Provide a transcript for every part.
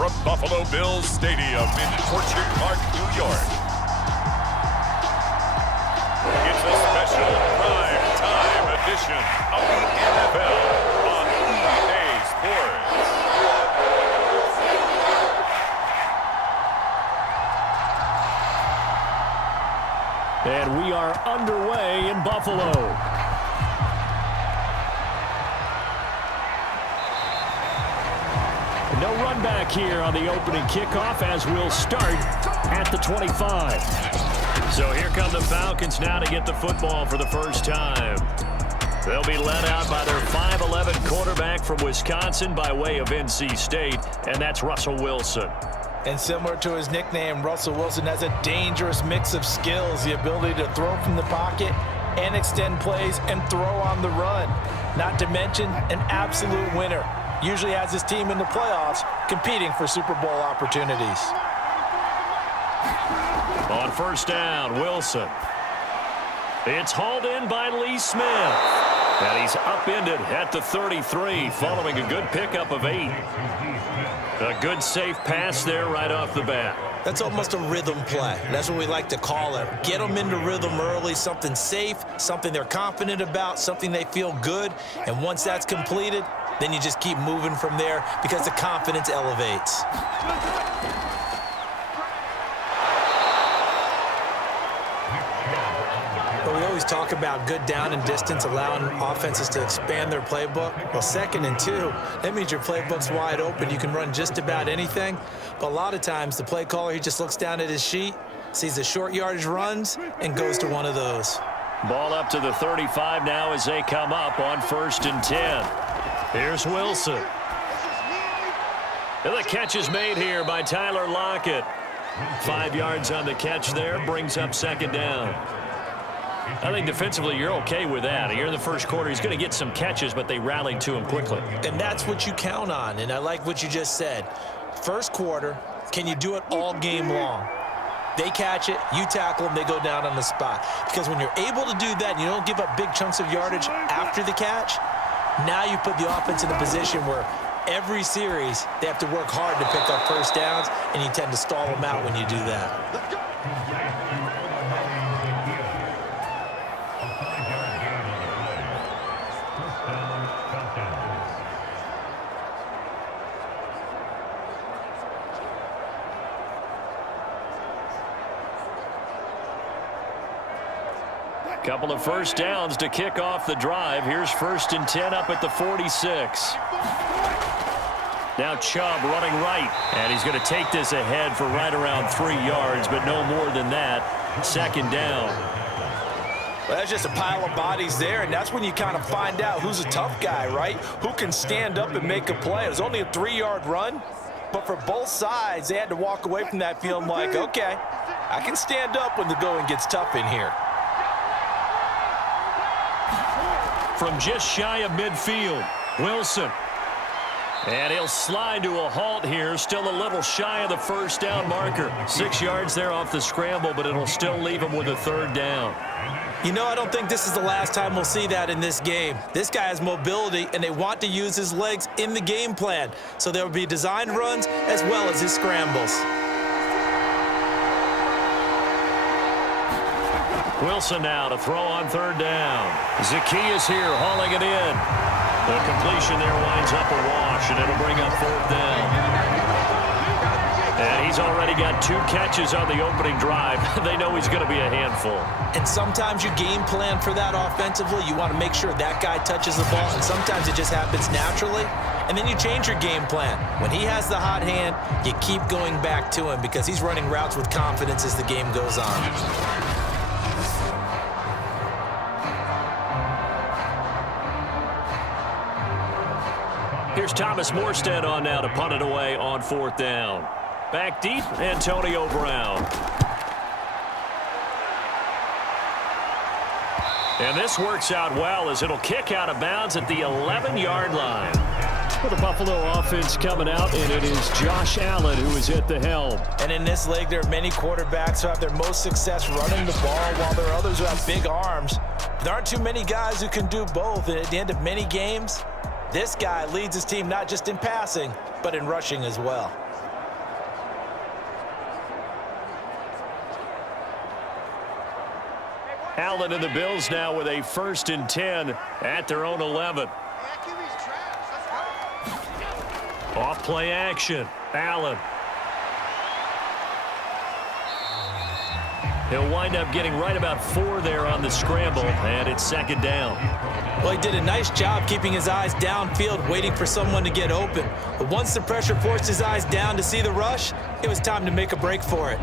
from Buffalo Bills Stadium in Orchard Park, New York. It's a special prime time edition of the NFL on EA Sports. And we are underway in Buffalo. No run back here on the opening kickoff as we'll start at the 25. So here come the Falcons now to get the football for the first time. They'll be led out by their 5'11" quarterback from Wisconsin by way of NC State, and that's Russell Wilson. And similar to his nickname, Russell Wilson has a dangerous mix of skills, the ability to throw from the pocket and extend plays and throw on the run. Not to mention an absolute winner. Usually has his team in the playoffs competing for Super Bowl opportunities. On first down, Wilson. It's hauled in by Lee Smith. And he's upended at the 33 following a good pickup of 8. A good safe pass there right off the bat. That's almost a rhythm play. That's what we like to call it. Get them into rhythm early, something safe, something they're confident about, something they feel good. And once that's completed, then you just keep moving from there because the confidence elevates. But we always talk about good down and distance, allowing offenses to expand their playbook. Well, 2nd and 2, that means your playbook's wide open. You can run just about anything. But a lot of times, the play caller, he just looks down at his sheet, sees the short yardage runs, and goes to one of those. Ball up to the 35 now as they come up on 1st and 10. Here's Wilson. And the catch is made here by Tyler Lockett. 5 yards on the catch there, brings up 2nd down. I think defensively you're okay with that. Here in the first quarter, he's going to get some catches, but they rallied to him quickly. And that's what you count on, and I like what you just said. First quarter, can you do it all game long? They catch it, you tackle them, they go down on the spot. Because when you're able to do that and you don't give up big chunks of yardage after the catch, now you put the offense in a position where every series they have to work hard to pick up first downs, and you tend to stall them out when you do that. Couple of first downs to kick off the drive. Here's 1st and 10 up at the 46. Now Chubb running right, and he's going to take this ahead for right around 3 yards, but no more than that. 2nd down. Well, that's just a pile of bodies there, and that's when you kind of find out who's a tough guy, right? Who can stand up and make a play. It was only a 3-yard run, but for both sides, they had to walk away from that feeling like, okay, I can stand up when the going gets tough in here. From just shy of midfield, Wilson. And he'll slide to a halt here, still a little shy of the first down marker. 6 yards there off the scramble, but it'll still leave him with a 3rd down. You know, I don't think this is the last time we'll see that in this game. This guy has mobility, and they want to use his legs in the game plan. So there will be designed runs as well as his scrambles. Wilson now to throw on 3rd down. Zacchaeus here hauling it in. The completion there winds up a wash, and it'll bring up 4th down. And he's already got 2 catches on the opening drive. They know he's going to be a handful. And sometimes you game plan for that offensively. You want to make sure that guy touches the ball, and sometimes it just happens naturally. And then you change your game plan. When he has the hot hand, you keep going back to him because he's running routes with confidence as the game goes on. Here's Thomas Morstead on now to punt it away on 4th down. Back deep, Antonio Brown. And this works out well as it'll kick out of bounds at the 11-yard line. For the Buffalo offense coming out, and it is Josh Allen who is at the helm. And in this league, there are many quarterbacks who have their most success running the ball, while there are others who have big arms. There aren't too many guys who can do both, and at the end of many games, this guy leads his team not just in passing, but in rushing as well. Allen and the Bills now with a 1st and 10 at their own 11. Off play action. Allen. He'll wind up getting right about 4 there on the scramble, and it's 2nd down. Well, he did a nice job keeping his eyes downfield, waiting for someone to get open. But once the pressure forced his eyes down to see the rush, it was time to make a break for it.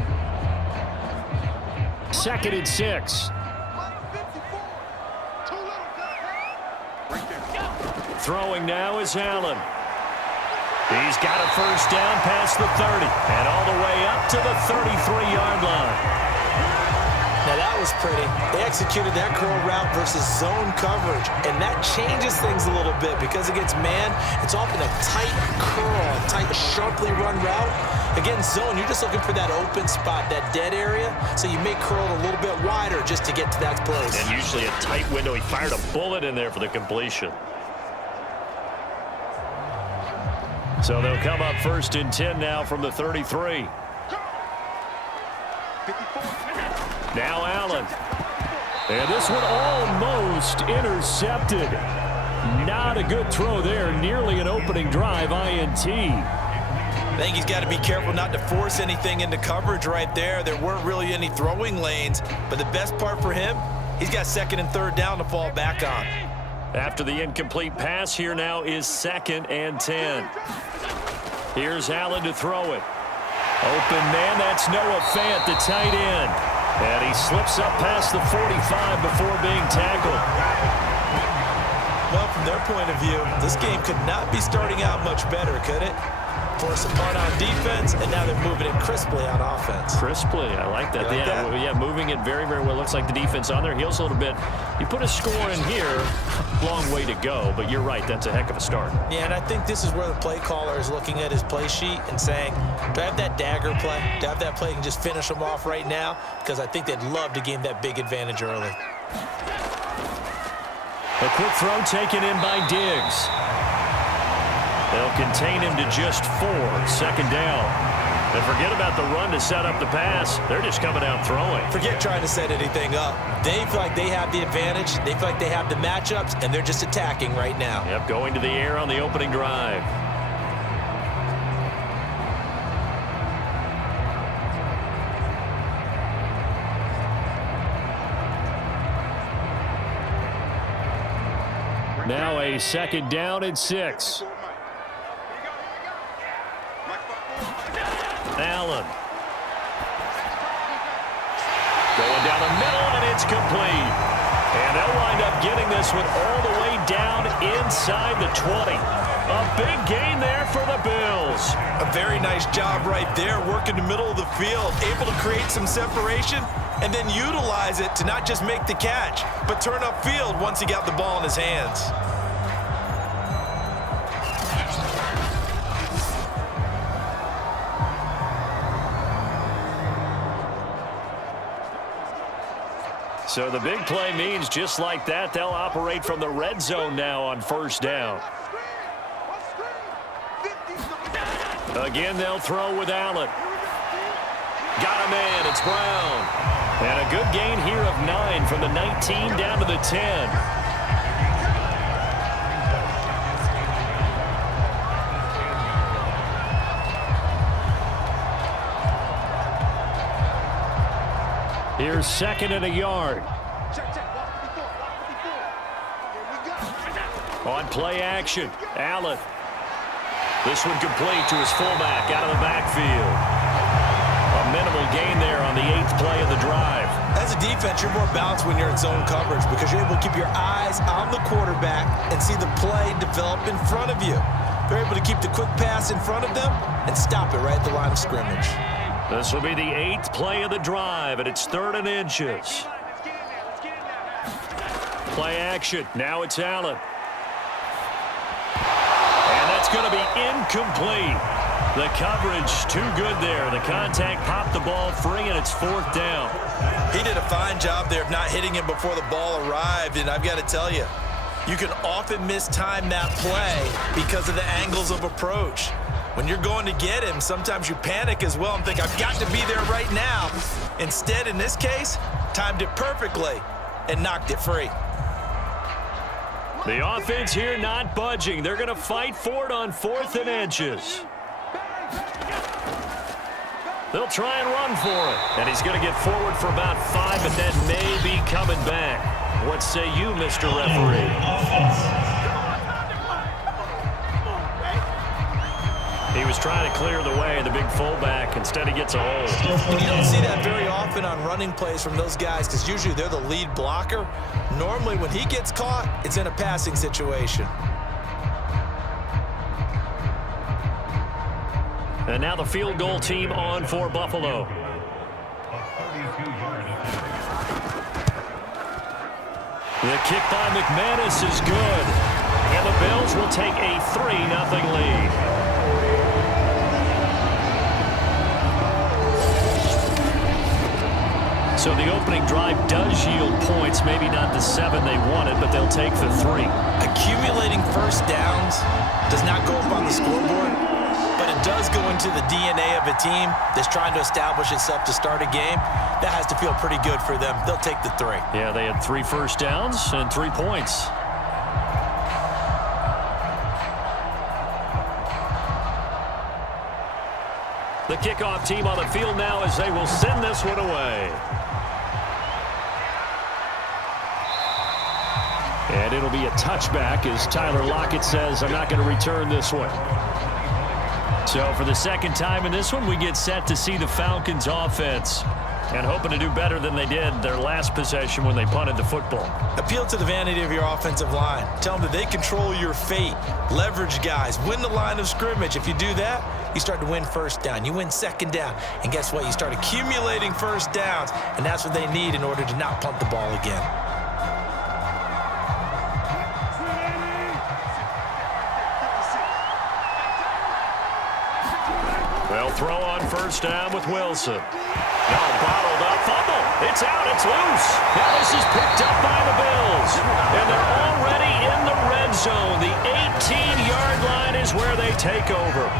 2nd and 6. Throwing now is Allen. He's got a 1st down past the 30 and all the way up to the 33-yard line. Now that was pretty. They executed that curl route versus zone coverage, and that changes things a little bit because against man, it's often a tight curl, tight, sharply run route. Against zone, you're just looking for that open spot, that dead area, so you may curl it a little bit wider just to get to that place. And usually a tight window. He fired a bullet in there for the completion. So they'll come up 1st and 10 now from the 33. Now Allen. And this one almost intercepted. Not a good throw there. Nearly an opening drive INT. I think he's got to be careful not to force anything into coverage right there. There weren't really any throwing lanes. But the best part for him, he's got 2nd and 3rd down to fall back on. After the incomplete pass, here now is 2nd and 10. Here's Allen to throw it. Open man, that's Noah Fant, the tight end. And he slips up past the 45 before being tackled. Well, from their point of view, this game could not be starting out much better, could it? Force a punt on defense, and now they're moving it crisply on offense. Crisply, I like that. Yeah, moving it very, very well. Looks like the defense on their heels a little bit. You put a score in here, long way to go, but you're right, that's a heck of a start. Yeah, and I think this is where the play caller is looking at his play sheet and saying, do I have that dagger play? Do I have that play and just finish them off right now? Because I think they'd love to gain that big advantage early. A quick throw taken in by Diggs. They'll contain him to just 4, 2nd down. And forget about the run to set up the pass. They're just coming out throwing. Forget trying to set anything up. They feel like they have the advantage. They feel like they have the matchups, and they're just attacking right now. Yep, going to the air on the opening drive. Now a 2nd down and 6. Allen. Going down the middle, and it's complete. And they'll wind up getting this one all the way down inside the 20. A big gain there for the Bills. A very nice job right there, working the middle of the field, able to create some separation, and then utilize it to not just make the catch, but turn upfield once he got the ball in his hands. So the big play means just like that, they'll operate from the red zone now on 1st down. Again, they'll throw with Allen. Got a man, it's Brown. And a good gain here of 9 from the 19 down to the 10. Here's 2nd and a yard. On play action, Allen. This one complete to his fullback out of the backfield. A minimal gain there on the 8th play of the drive. As a defense, you're more balanced when you're in zone coverage because you're able to keep your eyes on the quarterback and see the play develop in front of you. They're able to keep the quick pass in front of them and stop it right at the line of scrimmage. This will be the 8th play of the drive, and it's 3rd and inches. Play action. Now it's Allen. And that's going to be incomplete. The coverage too good there. The contact popped the ball free, and it's 4th down. He did a fine job there of not hitting him before the ball arrived, and I've got to tell you, you can often mistime that play because of the angles of approach. When you're going to get him, sometimes you panic as well and think, I've got to be there right now. Instead, in this case, timed it perfectly. and knocked it free. The offense here not budging. They're going to fight for it on 4th and inches. They'll try and run for it. And he's going to get forward for about 5 and then maybe coming back. What say you, Mr. Referee? He was trying to clear the way, the big fullback. Instead, he gets a hold. And you don't see that very often on running plays from those guys because usually they're the lead blocker. Normally, when he gets caught, it's in a passing situation. And now the field goal team on for Buffalo. The kick by McManus is good. And the Bills will take a 3-0 lead. So the opening drive does yield points, maybe not the 7 they wanted, but they'll take the 3. Accumulating first downs does not go up on the scoreboard, but it does go into the DNA of a team that's trying to establish itself to start a game. That has to feel pretty good for them. They'll take the 3. Yeah, they had 3 first downs and 3 points. The kickoff team on the field now as they will send this one away. And it'll be a touchback as Tyler Lockett says, I'm not going to return this one. So for the second time in this one, we get set to see the Falcons offense. And hoping to do better than they did their last possession when they punted the football. Appeal to the vanity of your offensive line. Tell them that they control your fate. Leverage guys. Win the line of scrimmage. If you do that, you start to win first down. You win second down. And guess what? You start accumulating first downs. And that's what they need in order to not punt the ball again. They'll throw on first down with Wilson. Now bottled up, fumble. It's out, it's loose. Now this is picked up by the Bills. And they're already in the red zone. The 18-yard line is where they take over.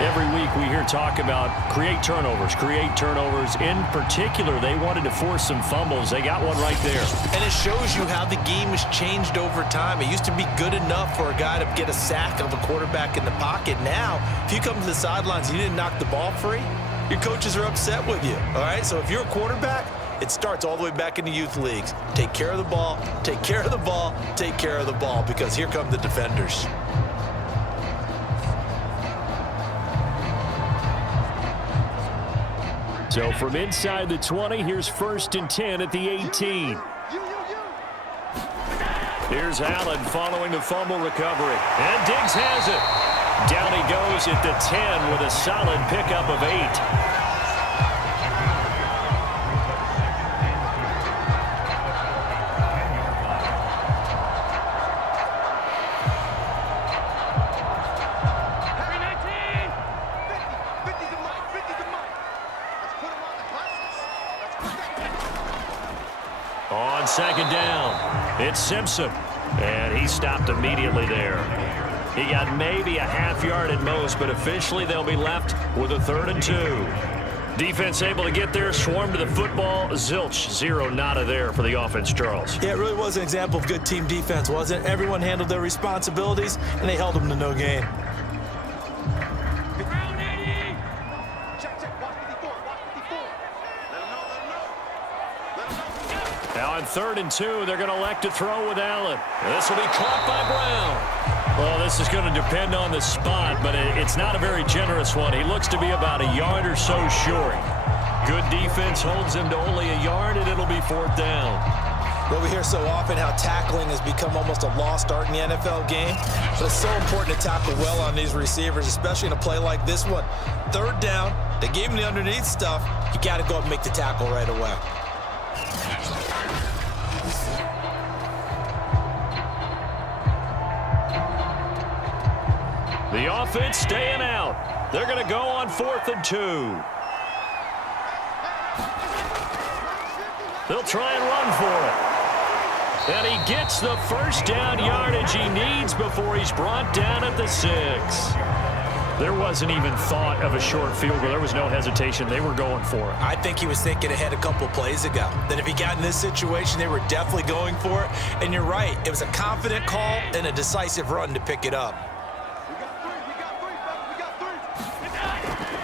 Every week we hear talk about create turnovers. In particular, they wanted to force some fumbles. They got one right there. And it shows you how the game has changed over time. It used to be good enough for a guy to get a sack of a quarterback in the pocket. Now, if you come to the sidelines and you didn't knock the ball free, your coaches are upset with you. All right, so if you're a quarterback, it starts all the way back in the youth leagues. Take care of the ball, take care of the ball, take care of the ball, because here come the defenders. So from inside the 20, here's 1st and 10 at the 18. Here's Allen following the fumble recovery. And Diggs has it. Down he goes at the 10 with a solid pickup of 8. On second down, it's Simpson. And he stopped immediately there. He got maybe a half yard at most, but officially they'll be left with a 3rd and 2. Defense able to get there, swarm to the football. Zilch, 0 nada there for the offense, Charles. Yeah, it really was an example of good team defense, wasn't it? Everyone handled their responsibilities, and they held them to no gain. Now on 3rd and 2, they're going to elect to throw with Allen. This will be caught by Brown. Well, this is going to depend on the spot, but it's not a very generous one. He looks to be about a yard or so short. Good defense holds him to only a yard, and it'll be 4th down. Well, we hear so often how tackling has become almost a lost art in the NFL game, but it's so important to tackle well on these receivers, especially in a play like this one. 3rd down, they gave him the underneath stuff. You got to go up and make the tackle right away. The offense staying out. They're going to go on 4th and 2. They'll try and run for it. And he gets the first down yardage he needs before he's brought down at the 6. There wasn't even thought of a short field goal. There was no hesitation. They were going for it. I think he was thinking ahead a couple plays ago, that if he got in this situation, they were definitely going for it. And you're right. It was a confident call and a decisive run to pick it up.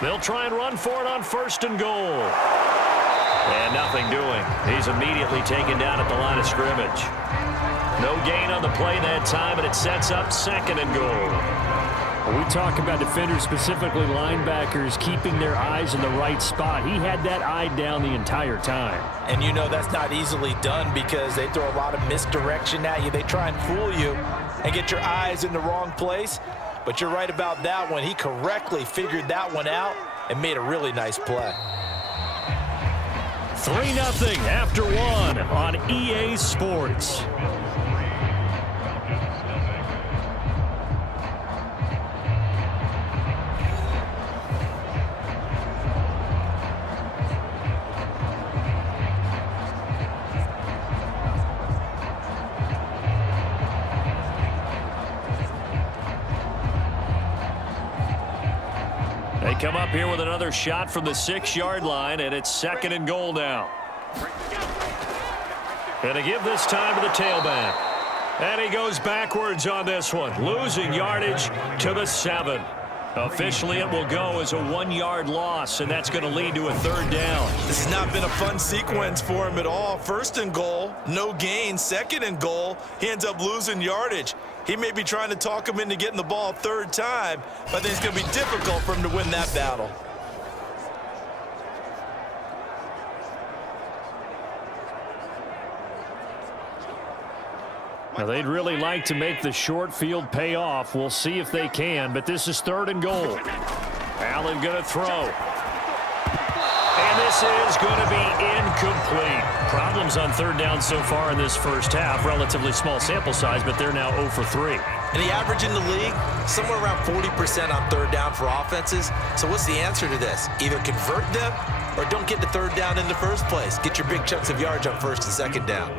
They'll try and run for it on 1st and goal. And nothing doing. He's immediately taken down at the line of scrimmage. No gain on the play that time, and it sets up 2nd and goal. We talk about defenders, specifically linebackers, keeping their eyes in the right spot. He had that eye down the entire time. And you know that's not easily done because they throw a lot of misdirection at you. They try and fool you and get your eyes in the wrong place. But you're right about that one. He correctly figured that one out and made a really nice play. 3-0 after 1 on EA Sports. They come up here with another shot from the 6-yard line, and it's 2nd and goal now. And to give this time to the tailback. And he goes backwards on this one, losing yardage to the 7. Officially, it will go as a 1-yard loss, and that's going to lead to a 3rd down. This has not been a fun sequence for him at all. 1st and goal, no gain. 2nd and goal, he ends up losing yardage. He may be trying to talk him into getting the ball 3rd time, but I think it's going to be difficult for him to win that battle. Now, they'd really like to make the short field pay off. We'll see if they can, but this is 3rd and goal. Allen going to throw. And this is going to be incomplete. Problems on 3rd down so far in this first half. Relatively small sample size, but they're now 0 for 3. And the average in the league, somewhere around 40% on 3rd down for offenses. So what's the answer to this? Either convert them or don't get to 3rd down in the first place. Get your big chunks of yards on 1st and 2nd down.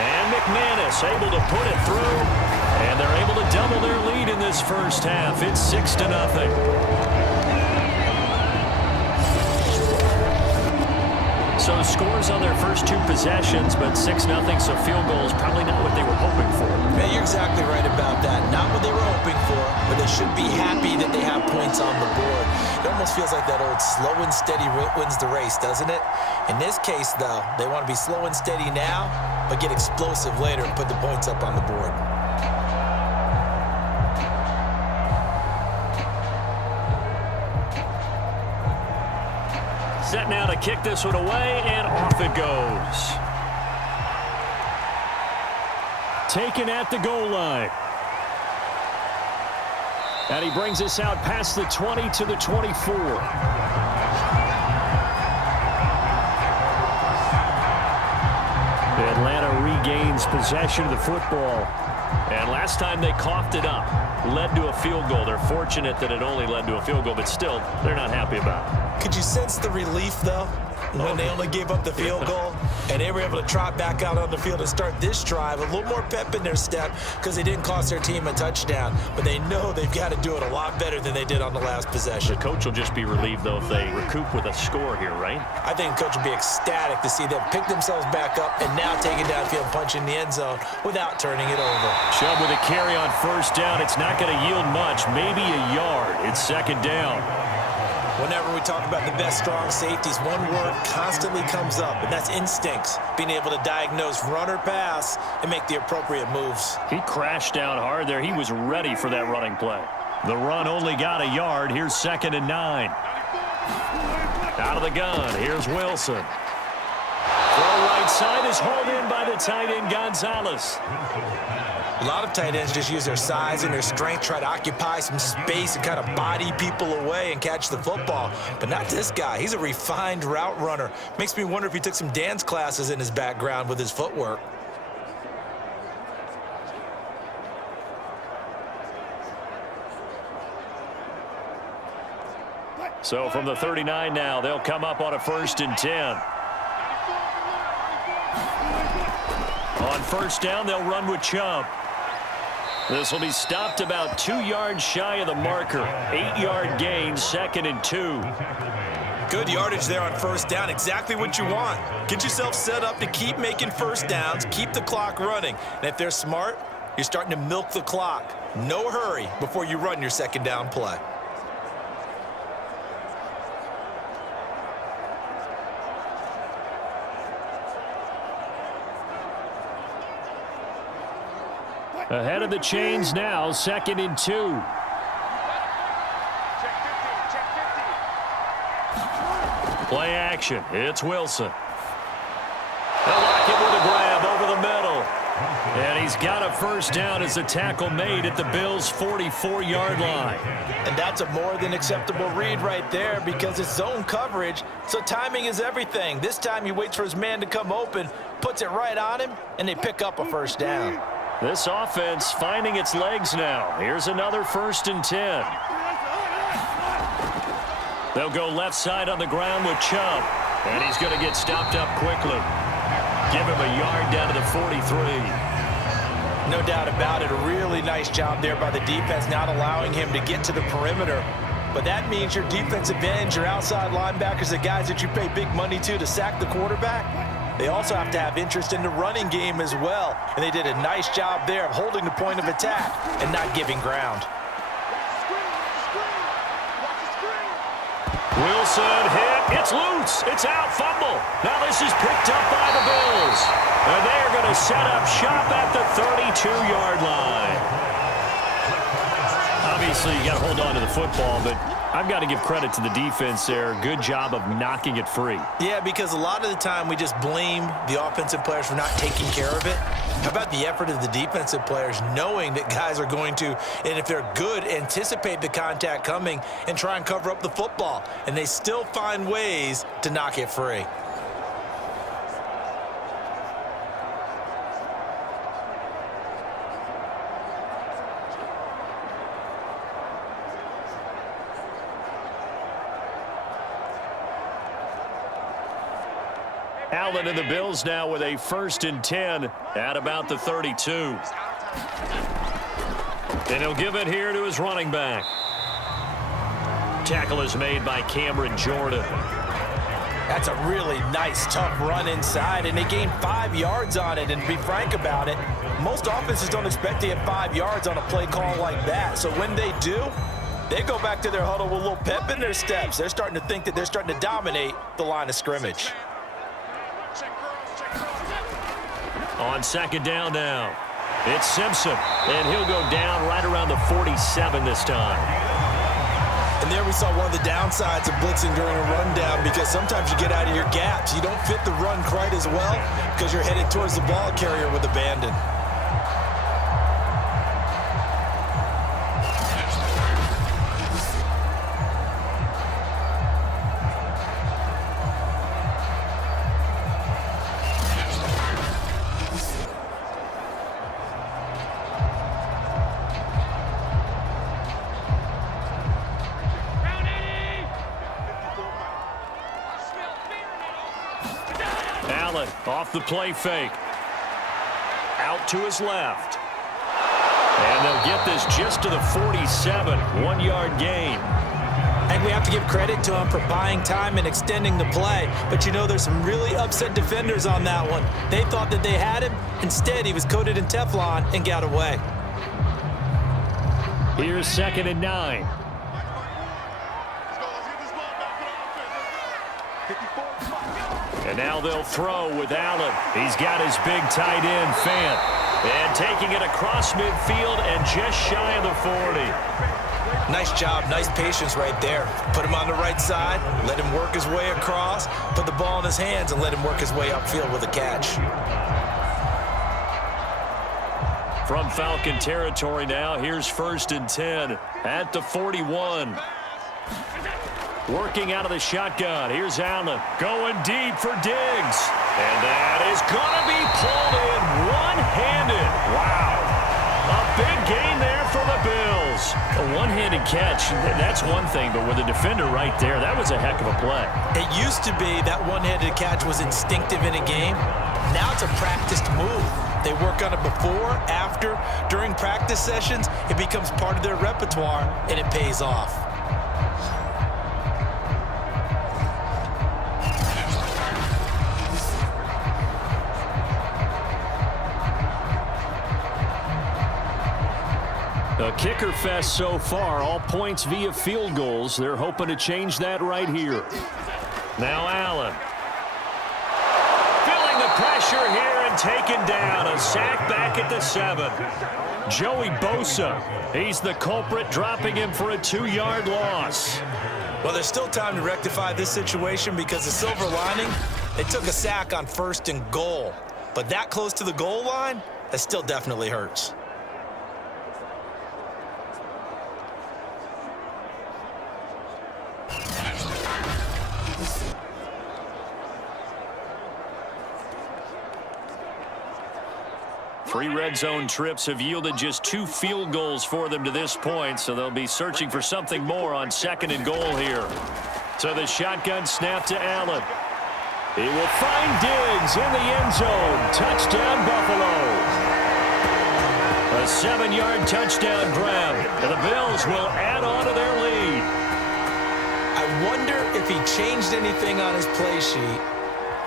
And McManus able to put it through. And they're able to double their lead in this first half. It's 6-0. So scores on their first 2 possessions, but 6-0, so field goal is probably not what they were hoping for. Man, you're exactly right about that. Not what they were hoping for, but they should be happy that they have points on the board. It almost feels like that old slow and steady wins the race, doesn't it? In this case, though, they want to be slow and steady now, but get explosive later and put the points up on the board. Set now to kick this one away, and off it goes. Taken at the goal line. And he brings us out past the 20 to the 24. Atlanta regains possession of the football. And last time they coughed it up, led to a field goal. They're fortunate that it only led to a field goal, but still, they're not happy about it. Could you sense the relief, though, when they only gave up the field goal and they were able to trot back out on the field and start this drive? A little more pep in their step because they didn't cost their team a touchdown, but they know they've got to do it a lot better than they did on the last possession. The coach will just be relieved, though, if they recoup with a score here, right? I think the coach will be ecstatic to see them pick themselves back up and now take it downfield, punch in the end zone without turning it over. Chubb with a carry on 1st down. It's not going to yield much, maybe a yard. It's 2nd down. Whenever we talk about the best strong safeties, one word constantly comes up, and that's instincts. Being able to diagnose run or pass and make the appropriate moves. He crashed down hard there. He was ready for that running play. The run only got a yard. Here's 2nd and 9. Out of the gun. Here's Wilson. Throw right side is hauled in by the tight end, Gonzalez. A lot of tight ends just use their size and their strength, try to occupy some space and kind of body people away and catch the football. But not this guy. He's a refined route runner. Makes me wonder if he took some dance classes in his background with his footwork. So from the 39 now, they'll come up on a 1st and 10. On 1st down, they'll run with Chubb. This will be stopped about 2 yards shy of the marker. 8-yard gain, 2nd and 2. Good yardage there on first down. Exactly what you want. Get yourself set up to keep making first downs, keep the clock running. And if they're smart, you're starting to milk the clock. No hurry before you run your second down play. Ahead of the chains now, 2nd and 2. Play action. It's Wilson. They'll lock him with a grab over the middle. And he's got a first down as the tackle made at the Bills' 44-yard line. And that's a more than acceptable read right there because it's zone coverage, so timing is everything. This time he waits for his man to come open, puts it right on him, and they pick up a first down. This offense finding its legs now. Here's another 1st and 10. They'll go left side on the ground with Chubb. And he's going to get stopped up quickly. Give him a yard down to the 43. No doubt about it. A really nice job there by the defense, not allowing him to get to the perimeter. But that means your defensive ends, your outside linebackers, the guys that you pay big money to sack the quarterback, they also have to have interest in the running game as well. And they did a nice job there of holding the point of attack and not giving ground. Wilson hit. It's loose. It's out. Fumble. Now this is picked up by the Bills. And they are going to set up shop at the 32-yard line. Obviously, you got to hold on to the football, but I've got to give credit to the defense there. Good job of knocking it free. Yeah, because a lot of the time we just blame the offensive players for not taking care of it. How about the effort of the defensive players knowing that guys are going to, and if they're good, anticipate the contact coming and try and cover up the football. And they still find ways to knock it free. Allen and the Bills now with a 1st and 10 at about the 32. And he'll give it here to his running back. Tackle is made by Cameron Jordan. That's a really nice, tough run inside, and they gained 5 yards on it. And to be frank about it, most offenses don't expect to get 5 yards on a play call like that. So when they do, they go back to their huddle with a little pep in their steps. They're starting to think that they're starting to dominate the line of scrimmage. On 2nd down now, it's Simpson, and he'll go down right around the 47 this time. And there we saw one of the downsides of blitzing during a rundown, because sometimes you get out of your gaps. You don't fit the run quite as well because you're headed towards the ball carrier with abandon. Allen off the play fake. Out to his left. And they'll get this just to the 47. 1-yard gain. And we have to give credit to him for buying time and extending the play. But you know, there's some really upset defenders on that one. They thought that they had him. Instead, he was coated in Teflon and got away. Here's 2nd and 9. And now they'll throw with Allen. He's got his big tight end, Fant. And taking it across midfield and just shy of the 40. Nice job, nice patience right there. Put him on the right side, let him work his way across, put the ball in his hands, and let him work his way upfield with a catch. From Falcon territory now, here's 1st and 10 at the 41. Working out of the shotgun. Here's Allen going deep for Diggs. And that is going to be pulled in one-handed. Wow. A big gain there for the Bills. A one-handed catch, that's one thing, but with a defender right there, that was a heck of a play. It used to be that one-handed catch was instinctive in a game. Now it's a practiced move. They work on it before, after, during practice sessions. It becomes part of their repertoire, and it pays off. A kicker fest so far, all points via field goals. They're hoping to change that right here. Now Allen. Feeling the pressure here and taken down. A sack back at the 7. Joey Bosa, he's the culprit, dropping him for a 2-yard loss. Well, there's still time to rectify this situation because the silver lining, they took a sack on 1st and goal. But that close to the goal line, that still definitely hurts. Three red zone trips have yielded just 2 field goals for them to this point, so they'll be searching for something more on 2nd and goal here. So the shotgun snap to Allen. He will find Diggs in the end zone. Touchdown, Buffalo. A 7-yard touchdown grab. And the Bills will add on to their lead. I wonder if he changed anything on his play sheet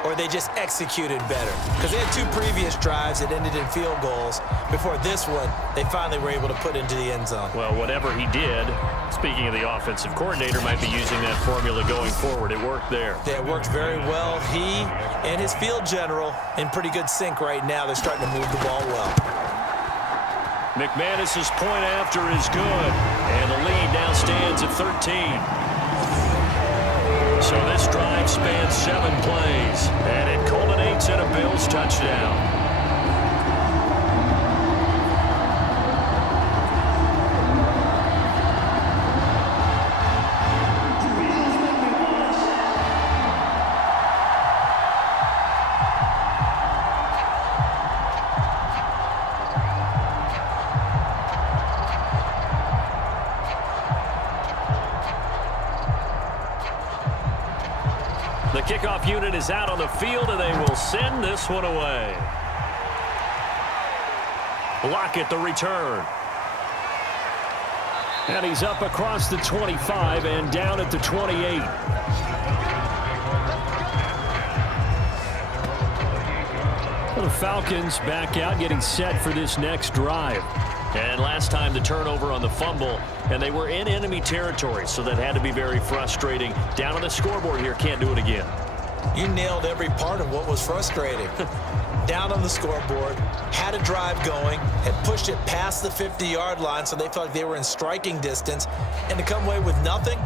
or they just executed better. Because they had 2 previous drives that ended in field goals. Before this one, they finally were able to put into the end zone. Well, whatever he did, speaking of the offensive coordinator, might be using that formula going forward. It worked there. Yeah, it worked very well. He and his field general in pretty good sync right now. They're starting to move the ball well. McManus's point after is good. And the lead now stands at 13. So this drive spans 7 plays, and it culminates in a Bills touchdown. The kickoff unit is out on the field, and they will send this one away. Lockett the return. And he's up across the 25 and down at the 28. Well, the Falcons back out, getting set for this next drive. And last time the turnover on the fumble, and they were in enemy territory, so that had to be very frustrating. Down on the scoreboard here, can't do it again. You nailed every part of what was frustrating. Down on the scoreboard, had a drive going, had pushed it past the 50-yard line, so they felt like they were in striking distance, and to come away with nothing,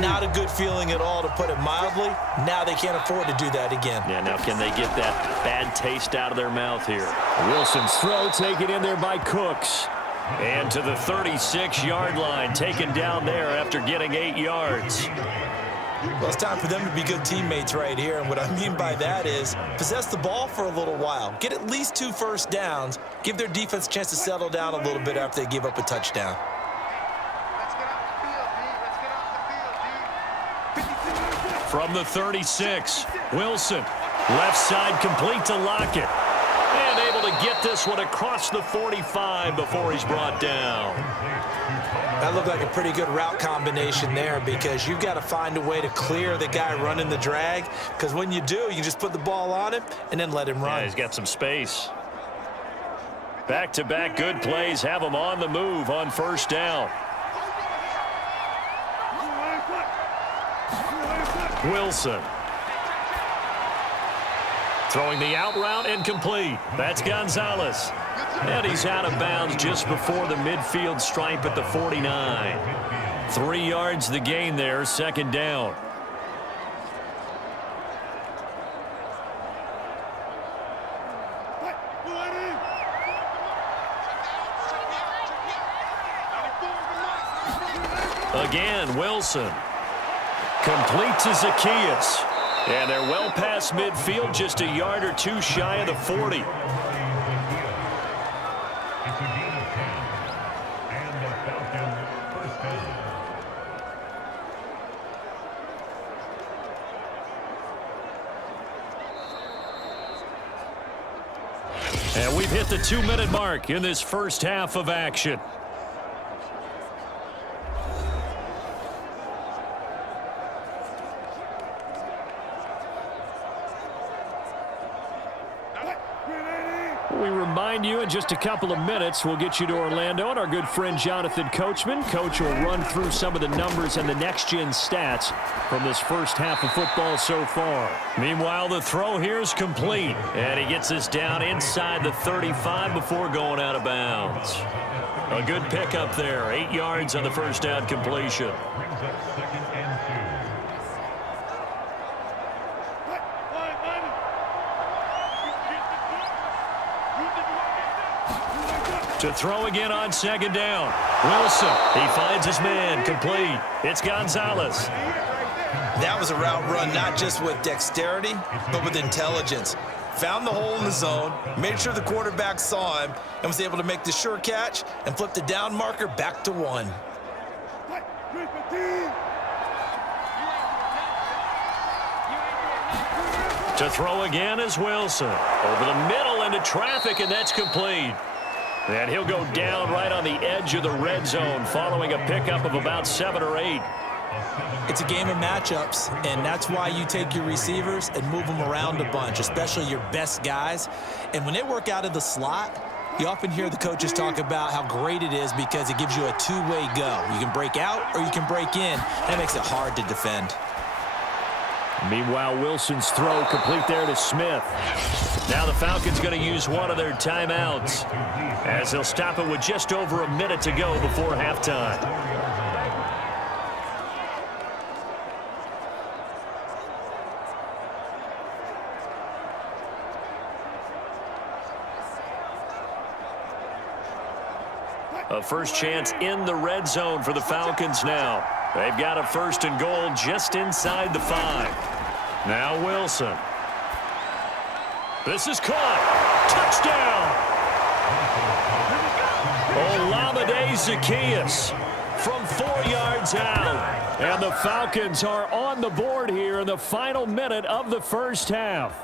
not a good feeling at all, to put it mildly. Now they can't afford to do that again. Yeah, now can they get that bad taste out of their mouth here? Wilson's throw taken in there by Cooks. And to the 36-yard line, taken down there after getting 8 yards. Well, it's time for them to be good teammates right here, and what I mean by that is possess the ball for a little while. Get at least 2 first downs. Give their defense a chance to settle down a little bit after they give up a touchdown. From the 36, Wilson, left side complete to Lockett. And able to get this one across the 45 before he's brought down. That looked like a pretty good route combination there, because you've got to find a way to clear the guy running the drag, because when you do, you can just put the ball on him and then let him run. Yeah, he's got some space. Back-to-back good plays have him on the move on first down. Wilson. Throwing the out route incomplete. That's Gonzalez. And he's out of bounds just before the midfield stripe at the 49. 3 yards the gain there, second down. Again, Wilson. Complete to Zacchaeus. And they're well past midfield, just a yard or 2 shy of the 40. And we've hit the 2-minute mark in this first half of action. We remind you in just a couple of minutes we'll get you to Orlando and our good friend Jonathan Coachman. Coach will run through some of the numbers and the next-gen stats from this first half of football so far. Meanwhile, the throw here is complete, and he gets this down inside the 35 before going out of bounds. A good pickup there, 8 yards on the first down completion. To throw again on second down. Wilson, he finds his man, complete. It's Gonzalez. That was a route run not just with dexterity, but with intelligence. Found the hole in the zone, made sure the quarterback saw him, and was able to make the sure catch and flip the down marker back to 1. To throw again is Wilson. Over the middle into traffic, and that's complete. And he'll go down right on the edge of the red zone following a pickup of about 7 or 8. It's a game of matchups, and that's why you take your receivers and move them around a bunch, especially your best guys. And when they work out of the slot, you often hear the coaches talk about how great it is because it gives you a two-way go. You can break out or you can break in. That makes it hard to defend. Meanwhile, Wilson's throw complete there to Smith. Now the Falcons going to use one of their timeouts as they'll stop it with just over a minute to go before halftime. A first chance in the red zone for the Falcons now. They've got a 1st and goal just inside the 5. Now Wilson. This is caught. Touchdown. Olamide Zaccheaus from 4 yards out. And the Falcons are on the board here in the final minute of the first half.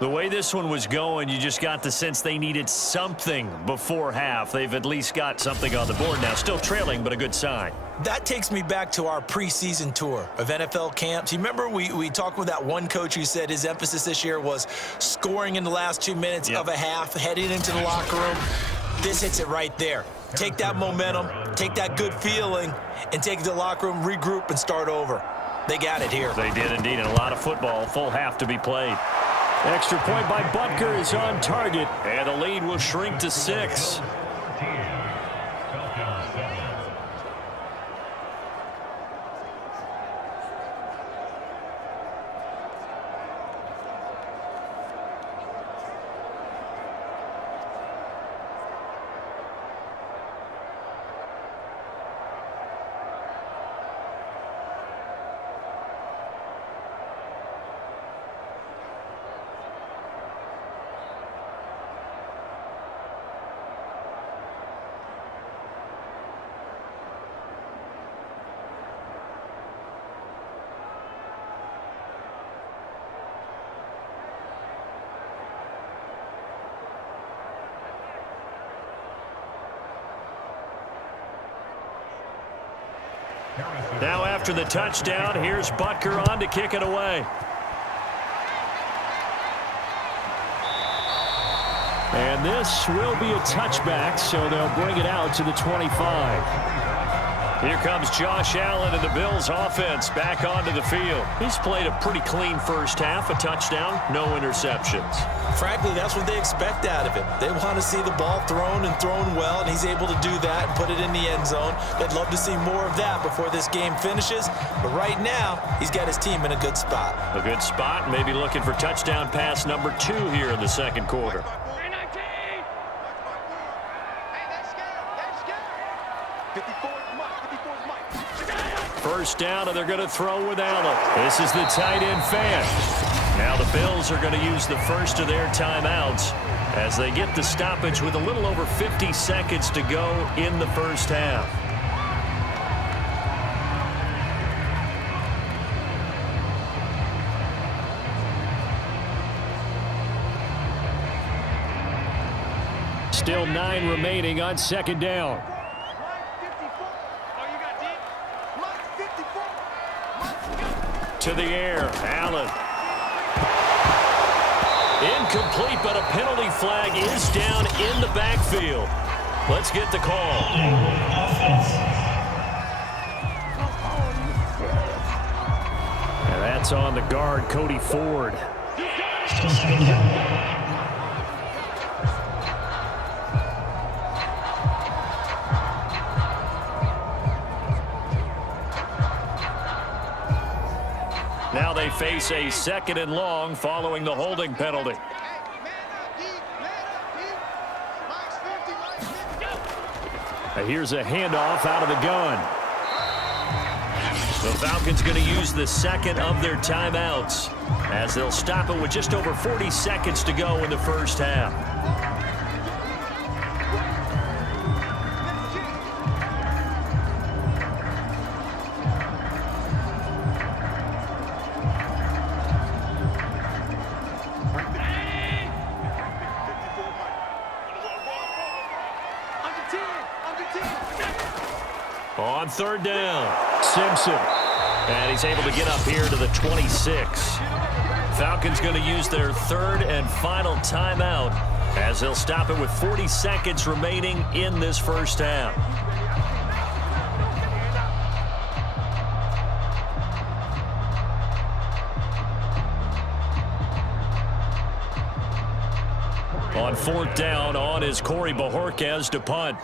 The way this one was going, you just got the sense they needed something before half. They've at least got something on the board now. Still trailing, but a good sign. That takes me back to our preseason tour of NFL camps. You remember we talked with that one coach who said his emphasis this year was scoring in the last 2 minutes of a half, heading into the locker room. This hits it right there. Take that momentum, take that good feeling, and take it to the locker room, regroup, and start over. They got it here. They did indeed, and a lot of football, full half to be played. Extra point by Butker is on target, and the lead will shrink to 6. Now after the touchdown, here's Butker on to kick it away. And this will be a touchback, so they'll bring it out to the 25. Here comes Josh Allen and the Bills offense back onto the field. He's played a pretty clean first half, a touchdown, no interceptions. Frankly, that's what they expect out of him. They want to see the ball thrown and thrown well, and he's able to do that and put it in the end zone. They'd love to see more of that before this game finishes, but right now, he's got his team in a good spot. A good spot, maybe looking for touchdown pass number 2 here in the second quarter. First down, and they're going to throw with Allen. This is the tight end fan. Now the Bills are going to use the first of their timeouts as they get the stoppage with a little over 50 seconds to go in the first half. Still 9 remaining on second down. To the air, Allen. Incomplete, but a penalty flag is down in the backfield. Let's get the call. And that's on the guard, Cody Ford. Now they face a 2nd and long following the holding penalty. Here's a handoff out of the gun. The Falcons going to use the 2nd of their timeouts as they'll stop it with just over 40 seconds to go in the first half. On 3rd down, Simpson. And he's able to get up here to the 26. Falcons going to use their 3rd and final timeout as they'll stop it with 40 seconds remaining in this first half. On 4th down, on is Corey Bojorquez to punt.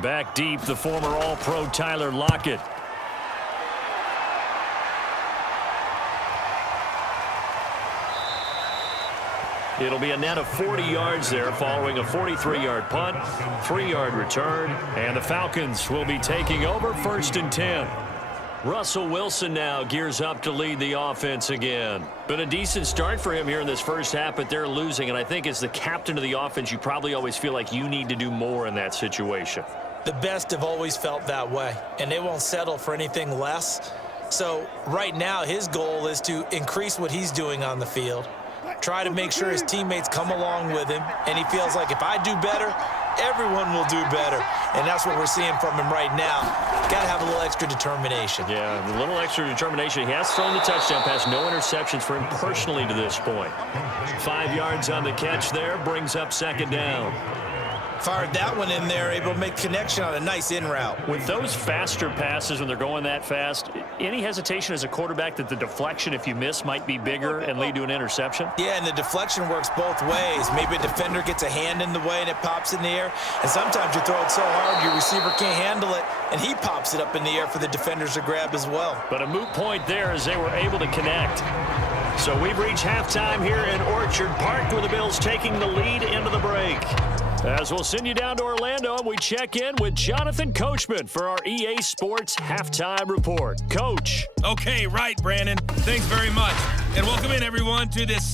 Back deep, the former All-Pro Tyler Lockett. It'll be a net of 40 yards there following a 43-yard punt, 3-yard return, and the Falcons will be taking over 1st and 10. Russell Wilson now gears up to lead the offense again. Been a decent start for him here in this first half, but they're losing, and I think as the captain of the offense, you probably always feel like you need to do more in that situation. The best have always felt that way, and they won't settle for anything less. So right now, his goal is to increase what he's doing on the field, try to make sure his teammates come along with him, and he feels like if I do better, everyone will do better. And that's what we're seeing from him right now. Got to have a little extra determination. Yeah, a little extra determination. He has thrown the touchdown pass, no interceptions for him personally to this point. 5 yards on the catch there, brings up 2nd down. Fired that one in there, able to make connection on a nice in route. With those faster passes when they're going that fast, any hesitation as a quarterback that the deflection, if you miss, might be bigger and lead to an interception? Yeah, and the deflection works both ways. Maybe a defender gets a hand in the way and it pops in the air. And sometimes you throw it so hard your receiver can't handle it, and he pops it up in the air for the defenders to grab as well. But a moot point there as they were able to connect. So we've reached halftime here in Orchard Park with the Bills taking the lead into the break. As we'll send you down to Orlando, and we check in with Jonathan Coachman for our EA Sports Halftime Report. Coach. Okay, right, Brandon. Thanks very much. And welcome in, everyone, to this